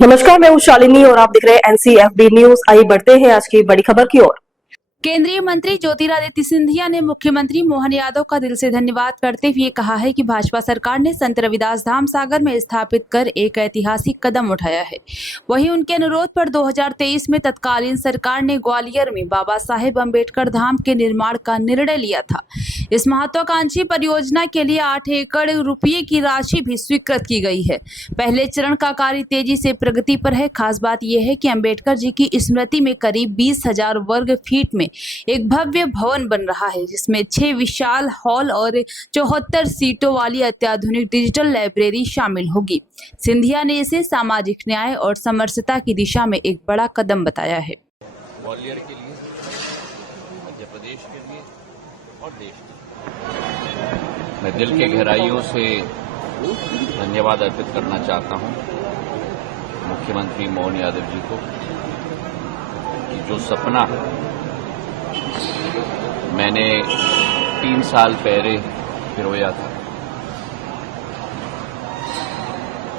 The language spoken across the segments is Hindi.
नमस्कार, मैं हूं शालिनी और आप देख रहे हैं NCFB न्यूज। आइए बढ़ते हैं आज की बड़ी खबर की ओर। केंद्रीय मंत्री ज्योतिरादित्य सिंधिया ने मुख्यमंत्री मोहन यादव का दिल से धन्यवाद करते हुए कहा है कि भाजपा सरकार ने संत रविदास धाम सागर में स्थापित कर एक ऐतिहासिक कदम उठाया है। वहीं उनके अनुरोध पर 2023 में तत्कालीन सरकार ने ग्वालियर में बाबा साहेब अम्बेडकर धाम के निर्माण का निर्णय लिया था। इस महत्वाकांक्षी परियोजना के लिए 8 एकड़ रुपये की राशि भी स्वीकृत की गई है। पहले चरण का कार्य तेजी से प्रगति पर है। खास बात यह है कि अम्बेडकर जी की स्मृति में करीब 20,000 वर्ग फीट में एक भव्य भवन बन रहा है, जिसमें 6 विशाल हॉल और 74 सीटों वाली अत्याधुनिक डिजिटल लाइब्रेरी शामिल होगी। सिंधिया ने इसे सामाजिक न्याय और समरसता की दिशा में एक बड़ा कदम बताया है। ग्वालियर के लिए, मध्य प्रदेश के लिए और देश के लिए मैं दिल के गहराइयों से धन्यवाद अर्पित करना चाहता हूं मुख्यमंत्री मोहन यादव जी को कि जो सपना मैंने 3 साल पहले पिरोया था,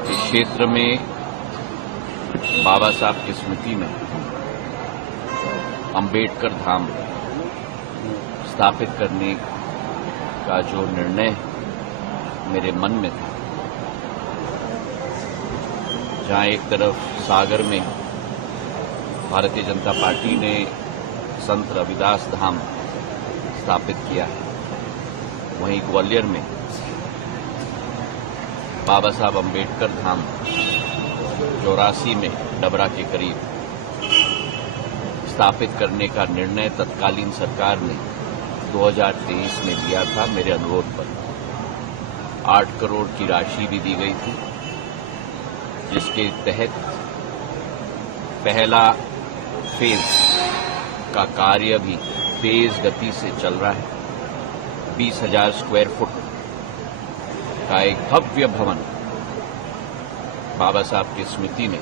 इस क्षेत्र में बाबा साहब की स्मृति में अम्बेडकर धाम स्थापित करने का जो निर्णय मेरे मन में था, जहां एक तरफ सागर में भारतीय जनता पार्टी ने संत रविदास धाम स्थापित किया है, वहीं ग्वालियर में बाबा साहब अम्बेडकर धाम 84 में डबरा के करीब स्थापित करने का निर्णय तत्कालीन सरकार ने 2023 में लिया था। मेरे अनुरोध पर 8 करोड़ की राशि भी दी गई थी, जिसके तहत पहला फेज का कार्य भी तेज गति से चल रहा है। 20,000 स्क्वायर फुट का एक भव्य भवन बाबा साहब की स्मृति में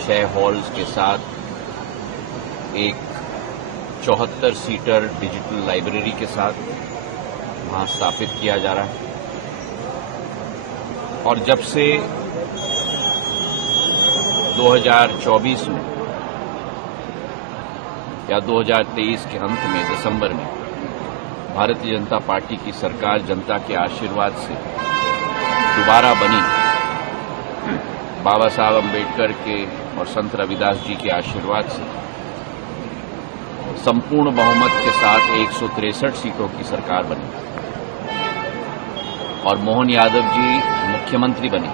6 हॉल्स के साथ एक 74 सीटर डिजिटल लाइब्रेरी के साथ वहां स्थापित किया जा रहा है। और जब से 2024 में या 2023 के अंत में दिसंबर में भारतीय जनता पार्टी की सरकार जनता के आशीर्वाद से दोबारा बनी, बाबा साहब अम्बेडकर के और संत रविदास जी के आशीर्वाद से संपूर्ण बहुमत के साथ 163 सीटों की सरकार बनी और मोहन यादव जी मुख्यमंत्री बने।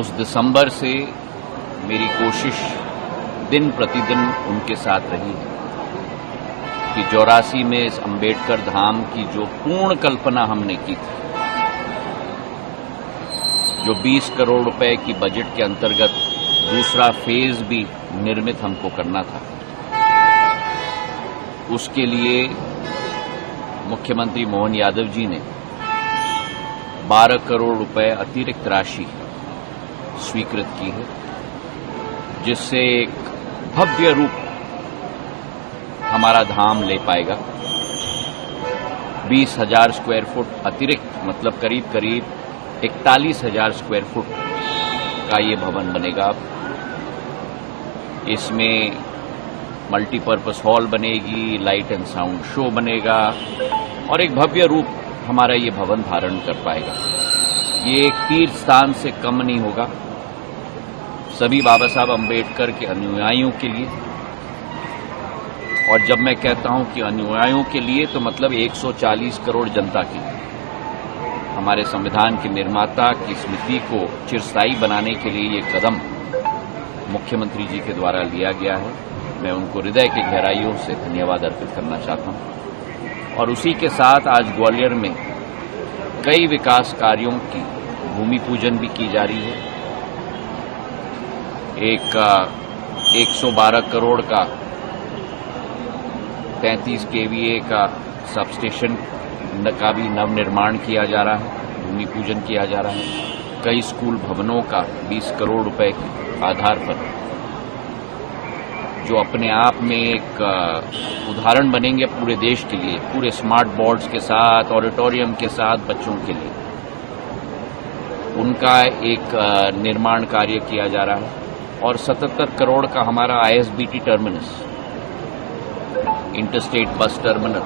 उस दिसंबर से मेरी कोशिश दिन प्रतिदिन उनके साथ रही है कि 84 में इस अम्बेडकर धाम की जो पूर्ण कल्पना हमने की थी, जो 20 करोड़ रुपए की बजट के अंतर्गत दूसरा फेज भी निर्मित हमको करना था, उसके लिए मुख्यमंत्री मोहन यादव जी ने 12 करोड़ रुपए अतिरिक्त राशि स्वीकृत की है, जिससे एक भव्य रूप हमारा धाम ले पाएगा। 20,000 स्क्वायर फुट अतिरिक्त, मतलब करीब करीब 41,000 स्क्वायर फुट का ये भवन बनेगा। इसमें मल्टीपर्पस हॉल बनेगी, लाइट एंड साउंड शो बनेगा और एक भव्य रूप हमारा ये भवन धारण कर पाएगा। ये एक तीर्थ स्थान से कम नहीं होगा। सभी बाबा साहब अम्बेडकर के अनुयायियों के लिए, और जब मैं कहता हूं कि अनुयायियों के लिए तो मतलब 140 करोड़ जनता के लिए, हमारे संविधान के निर्माता की स्मृति को चिरस्थायी बनाने के लिए ये कदम मुख्यमंत्री जी के द्वारा लिया गया है। मैं उनको हृदय की गहराइयों से धन्यवाद अर्पित करना चाहता हूं। और उसी के साथ आज ग्वालियर में कई विकास कार्यों की भूमि पूजन भी की जा रही है। एक 112 करोड़ का 33 kVA का सबस्टेशन का भी नवनिर्माण किया जा रहा है, भूमि पूजन किया जा रहा है। कई स्कूल भवनों का 20 करोड़ रुपए के आधार पर, जो अपने आप में एक उदाहरण बनेंगे पूरे देश के लिए, पूरे स्मार्ट बोर्ड्स के साथ, ऑडिटोरियम के साथ बच्चों के लिए। उनका एक निर्माण कार्य किया जा रहा है और 77 करोड़ का हमारा ISBT terminus, interstate bus terminal,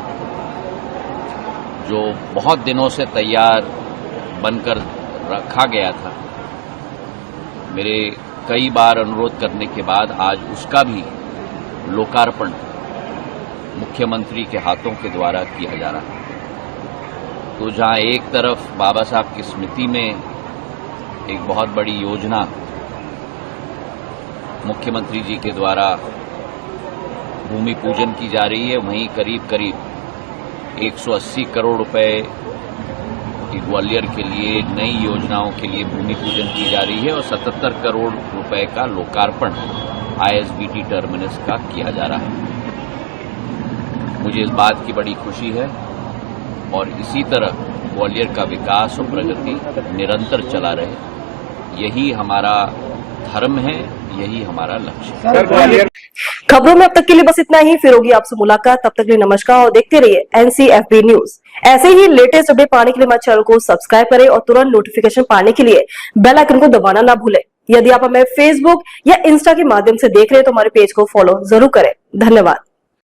जो बहुत दिनों से तैयार बनकर रखा गया था, मेरे कई बार अनुरोध करने के बाद आज उसका भी लोकार्पण मुख्यमंत्री के हाथों के द्वारा किया जा रहा है। तो जहां एक तरफ बाबा साहब की स्मृति में एक बहुत बड़ी योजना मुख्यमंत्री जी के द्वारा भूमि पूजन की जा रही है, वहीं करीब करीब 180 करोड़ रुपए ग्वालियर के लिए नई योजनाओं के लिए भूमि पूजन की जा रही है और 77 करोड़ रुपए का लोकार्पण ISBT टर्मिनस का किया जा रहा है। मुझे इस बात की बड़ी खुशी है और इसी तरह ग्वालियर का विकास और प्रगति निरंतर चला रहे, यही हमारा धर्म है, यही हमारा लक्ष्य है। खबरों में अब तक के लिए बस इतना ही। फिर होगी आपसे मुलाकात, तब तक के लिए नमस्कार और देखते रहिए NCFB न्यूज। ऐसे ही लेटेस्ट अपडेट पाने के लिए हमारे चैनल को सब्सक्राइब करें और तुरंत नोटिफिकेशन पाने के लिए बेल आइकन को दबाना ना भूलें। यदि आप हमें फेसबुक या इंस्टा के माध्यम से देख रहे हैं तो हमारे पेज को फॉलो जरूर करें। धन्यवाद।